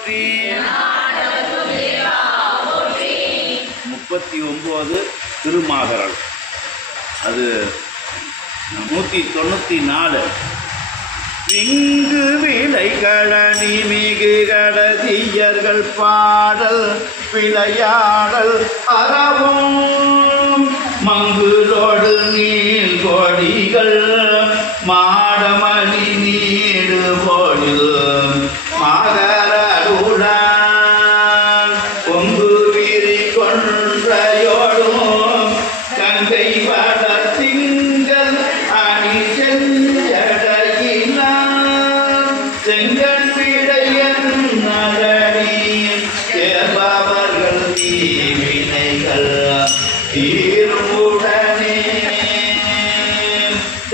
போற்றி முப்பத்தி ஒம்பது திருமாகரல் அது நூற்றி தொண்ணூற்றி நாலு இங்கு விலை கடனி மிகு கடதியர்கள் பாடல் விளையாடல் அறவும். மங்குலோ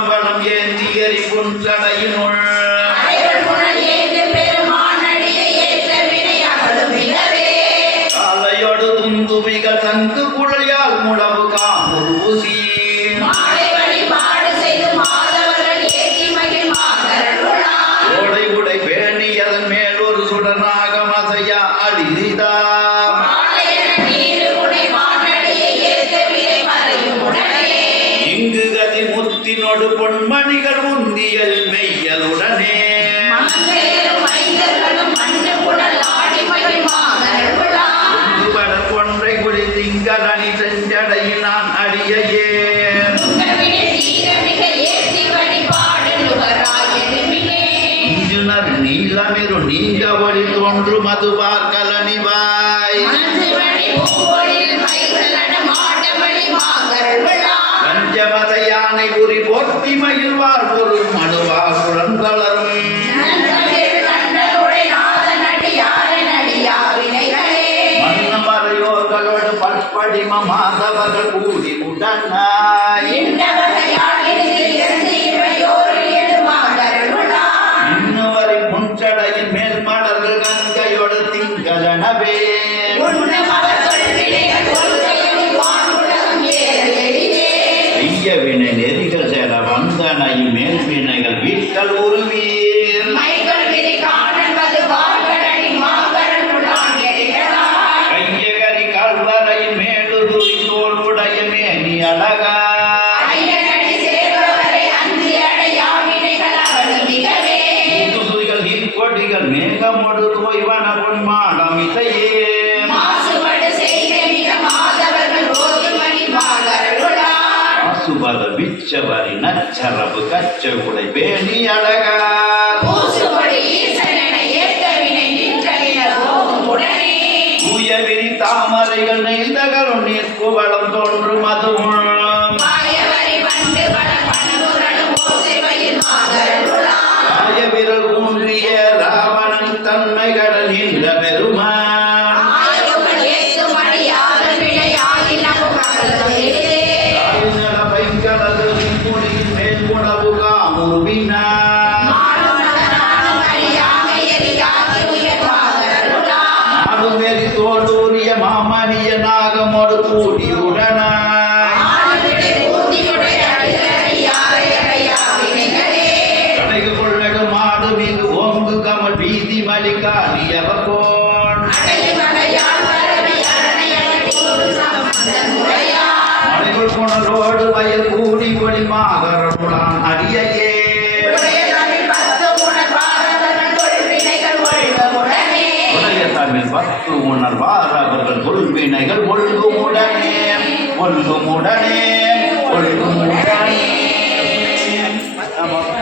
வளம் ஏந்தி எரி புன்றடையினுள் காலையோடு துந்துபிகள் தந்து குழையால் முழவு காமுர் ஊசி. ஓடை உடை பேணி அதன் மேல் ஒரு சுடனாக முத்தினொடு பொன்மணிகள் உந்தியல் மெய்யலுடனே. கொன்றை குடி திங்கள் அணி செஞ்சடையில் நான் அடியையே. நீலமிரு நீங்க ஒளி தோன்று மது பஞ்சமத யானை உரி போற்றி மகிழ்வார் பொருள் மனுவா குழந்தளரும் மன்னமறையோர்களோடு பற்படிம மாதவர்கள் கூடி உடனாய். ஐய வினை நெறிகள் சேர வந்தனை மேல் வினைகள் வீட்டல் உருவீர் கையகரி கல்வரையின் மேடு துரி தோல் உடைய மேனி அழகா மேகமொடு தோய்வன பொன்மாடம் இசையே ஆசுபத விச்சவரி நச்சரபு கச்ச உடை பேணி அழகா. பூசுபடு ஈசனென ஏத்தவினை நின்றகின போகும் உடனே. தூயவிரி தாமரைகள் நெய்தகரும் நீர் குவளம் தோன்றும் அதுவும் நாகமோடு கூடி உடனாய் கடைகு கொள்ளகு மாடு மீது ஓங்கு கமல் வீதி மலிகாரியவகோன் அடைமலையால் பரவி வயல் கூடி ஒளி மாகரமுடான் கொள்வினைகள் ஒழுங்குமுடனே ஒழுங்குமுடனே ஒழுங்குமுடனே நமக்கு